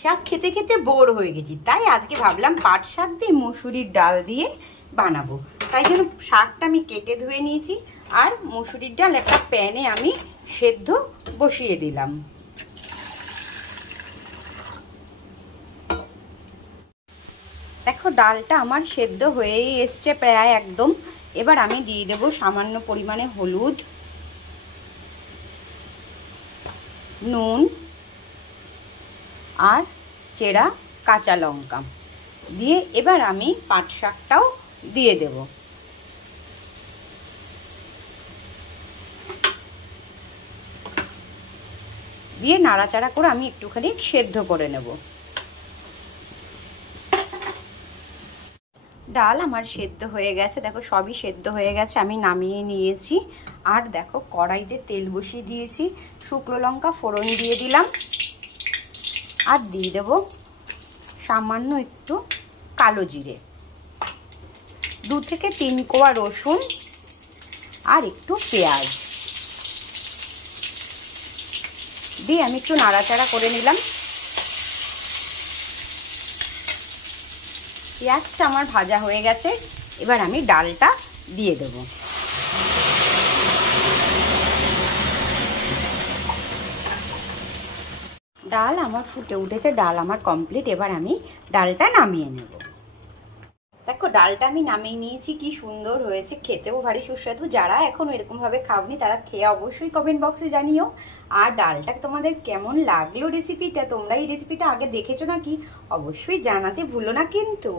শাক খেতে খেতে বোর হয়ে গেছি, তাই আজকে ভাবলাম পাট শাক দিয়ে মসুরির ডাল দিয়ে বানাবো। তাই জন্য শাকটা আমি কেটে ধুয়ে নিয়েছি, আর মসুরির ডাল একটা প্যানে আমি সেদ্ধ বসিয়ে দিলাম। দেখো ডালটা আমার সেদ্ধ হয়েই এসছে প্রায় একদম। এবার আমি দিয়ে দেবো সামান্য পরিমাণে হলুদ, নুন আর চেরা কাঁচা লঙ্কা দিয়ে এবার আমি পাট শাকটাও দিয়ে দেব। দিয়ে নাড়াচাড়া করে আমি একটুখানি সেদ্ধ করে নেব। ডাল আমার সেদ্ধ হয়ে গেছে, দেখো সবই সেদ্ধ হয়ে গেছে, আমি নামিয়ে নিয়েছি। আর দেখো কড়াইতে তেল বসিয়ে দিয়েছি, শুকনো লঙ্কা ফোড়ন দিয়ে দিলাম, আর দিয়ে দেবো সামান্য একটু কালো জিরে, 2 থেকে 3 কোয়া রসুন আর একটু পেঁয়াজ দিয়ে আমি একটু নাড়াচাড়া করে নিলাম। পেঁয়াজটা আমার ভাজা হয়ে গেছে, এবার আমি ডালটা দিয়ে দেব। ডাল আমার ফুটে উঠেছে, ডাল আমার কমপ্লিট। এবার আমি ডালটা নামিয়ে নেব। দেখো ডালটা আমি নামিয়ে নিয়েছি, কি সুন্দর হয়েছে, খেতেও ভারী সুস্বাদু। যারা এখন এরকমভাবে খাওনি তারা খেয়ে অবশ্যই কমেন্ট বক্সে জানিও। আর ডালটা তোমাদের কেমন লাগলো রেসিপিটা, তোমরা এই রেসিপিটা আগে দেখেছো নাকি অবশ্যই জানাতে ভুলো না কিন্তু।